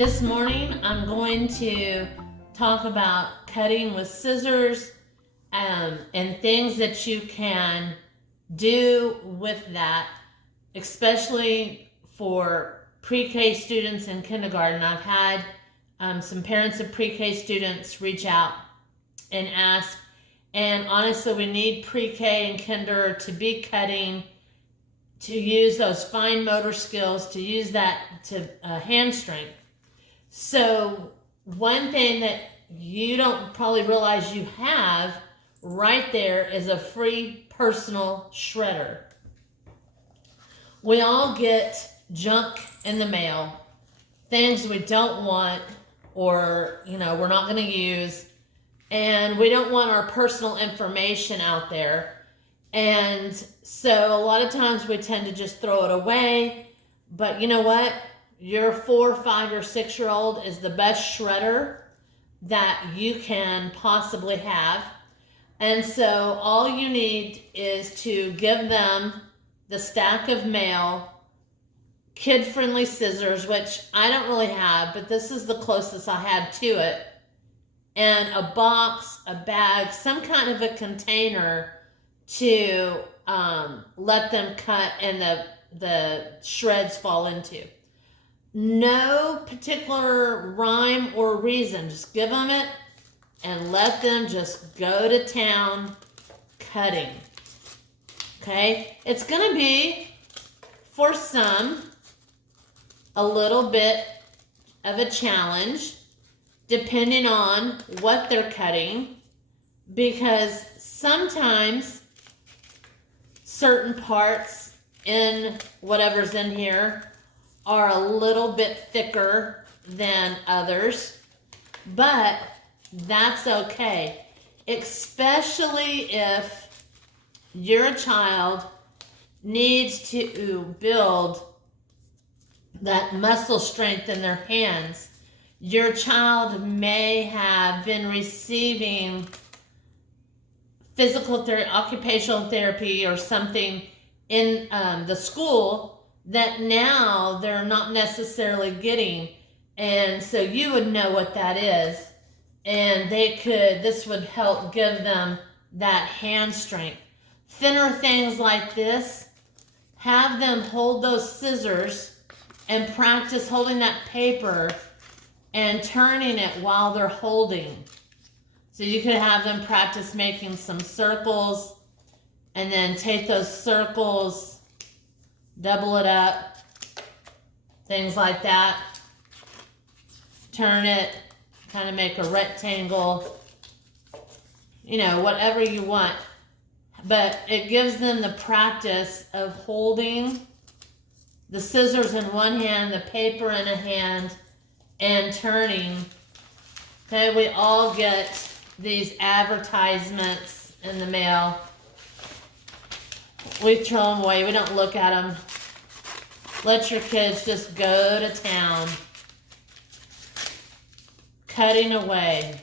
This morning I'm going to talk about cutting with scissors and things that you can do with that, especially for pre-K students in kindergarten. I've had some parents of pre-K students reach out and ask, and honestly, we need pre-K and kinder to be cutting, to use those fine motor skills, to use that to hand strength. So one thing that you don't probably realize you have right there is a free personal shredder. We all get junk in the mail, things we don't want or we're not going to use, and we don't want our personal information out there. And so a lot of times we tend to just throw it away. But you know what? Your 4, 5, or 6-year-old is the best shredder that you can possibly have. And so all you need is to give them the stack of mail, kid-friendly scissors, which I don't really have, but this is the closest I had to it, and a box, a bag, some kind of a container to let them cut and the shreds fall into. No particular rhyme or reason. Just give them it and let them just go to town cutting. Okay? It's going to be, for some, a little bit of a challenge depending on what they're cutting, because sometimes certain parts in whatever's in here are a little bit thicker than others, but that's okay, especially if your child needs to build that muscle strength in their hands. Your child may have been receiving physical therapy, occupational therapy, or something in the school that now they're not necessarily getting, and so you would know what that is, and this would help give them that hand strength. Thinner things like this, have them hold those scissors and practice holding that paper and turning it while they're holding. So you could have them practice making some circles and then take those circles, double it up, things like that. Turn it, kind of make a rectangle, whatever you want. But it gives them the practice of holding the scissors in one hand, the paper in a hand, and turning. Okay, we all get these advertisements in the mail. We throw them away. We don't look at them. Let your kids just go to town, cutting away.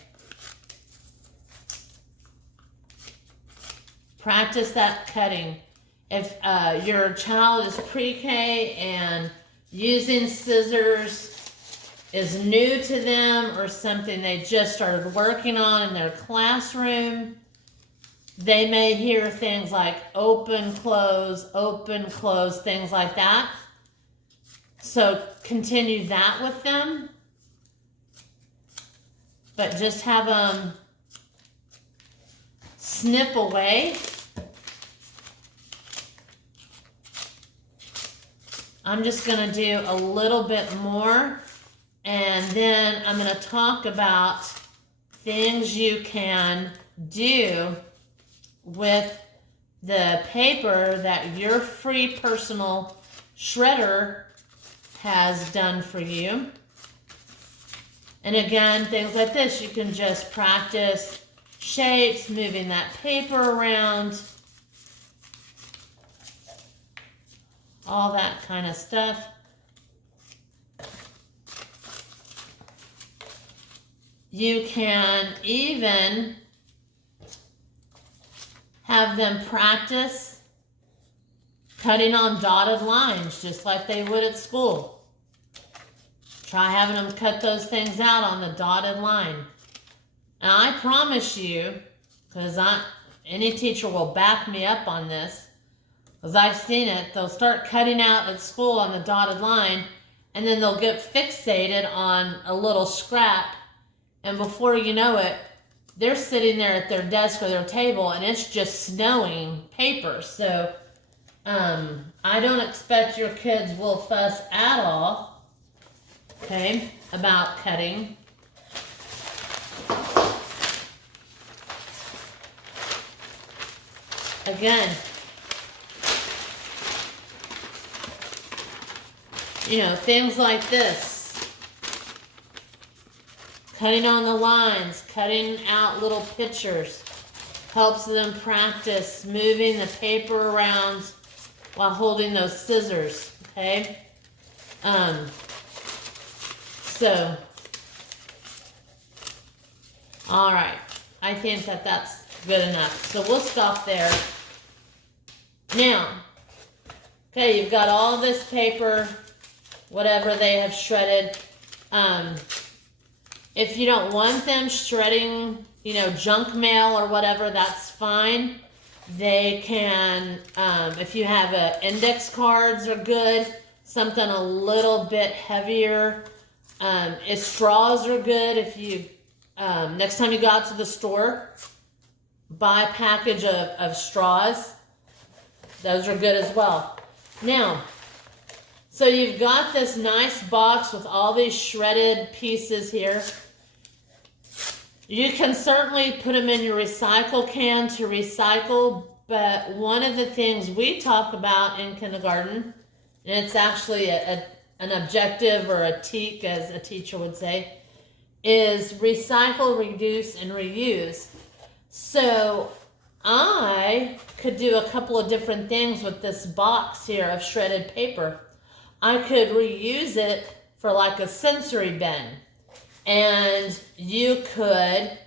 Practice that cutting. If your child is pre-K and using scissors is new to them or something they just started working on in their classroom, they may hear things like open, close, things like that. So continue that with them, but just have them snip away. I'm just going to do a little bit more, and then I'm going to talk about things you can do with the paper that your free personal shredder has done for you. And again, things like this, you can just practice shapes, moving that paper around, all that kind of stuff. You can even have them practice cutting on dotted lines just like they would at school. Try having them cut those things out on the dotted line. And I promise you, because any teacher will back me up on this, because I've seen it, they'll start cutting out at school on the dotted line, and then they'll get fixated on a little scrap, and before you know it, they're sitting there at their desk or their table, and it's just snowing paper. So I don't expect your kids will fuss at all, okay, about cutting. Again, you know, things like this. Cutting on the lines, cutting out little pictures, helps them practice moving the paper around while holding those scissors, okay? So, all right, I think that that's good enough. So we'll stop there. Now, okay, you've got all this paper, whatever they have shredded. If you don't want them shredding, you know, junk mail or whatever, that's fine. They can, if you have index cards are good, something a little bit heavier. Straws are good. If you, next time you go out to the store, buy a package of straws. Those are good as well. Now, so you've got this nice box with all these shredded pieces here. You can certainly put them in your recycle can to recycle, but one of the things we talk about in kindergarten, and it's actually an objective or a TEK, as a teacher would say, is recycle, reduce, and reuse. So I could do a couple of different things with this box here of shredded paper. I could reuse it for like a sensory bin. And you could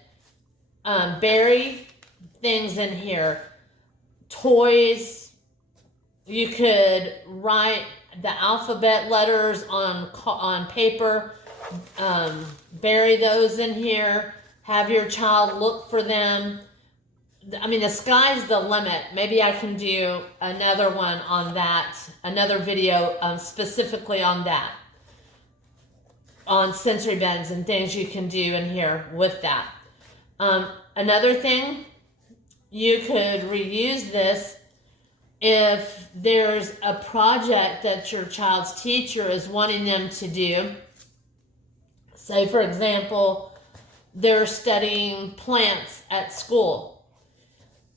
bury things in here. Toys. You could write the alphabet letters on paper. Bury those in here. Have your child look for them. I mean, the sky's the limit. Maybe I can do another one on that, another video specifically on that, on sensory bins and things you can do in here with that. Another thing, you could reuse this if there's a project that your child's teacher is wanting them to do. Say, for example, they're studying plants at school.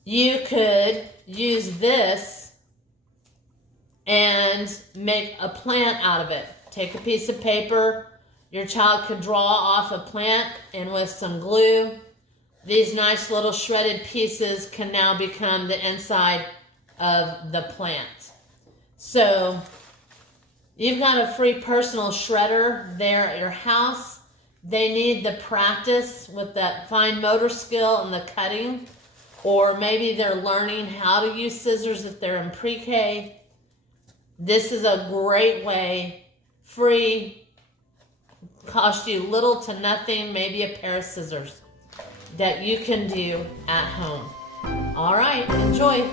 You could use this and make a plant out of it. Take a piece of paper. Your child could draw off a plant, and with some glue, these nice little shredded pieces can now become the inside of the plant. So you've got a free personal shredder there at your house. They need the practice with that fine motor skill and the cutting. Or maybe they're learning how to use scissors if they're in pre-K. This is a great way, free, cost you little to nothing, maybe a pair of scissors that you can do at home. All right, enjoy.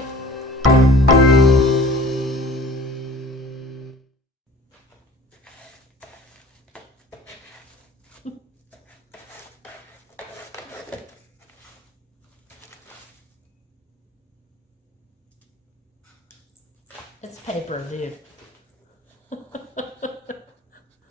It's paper, dude.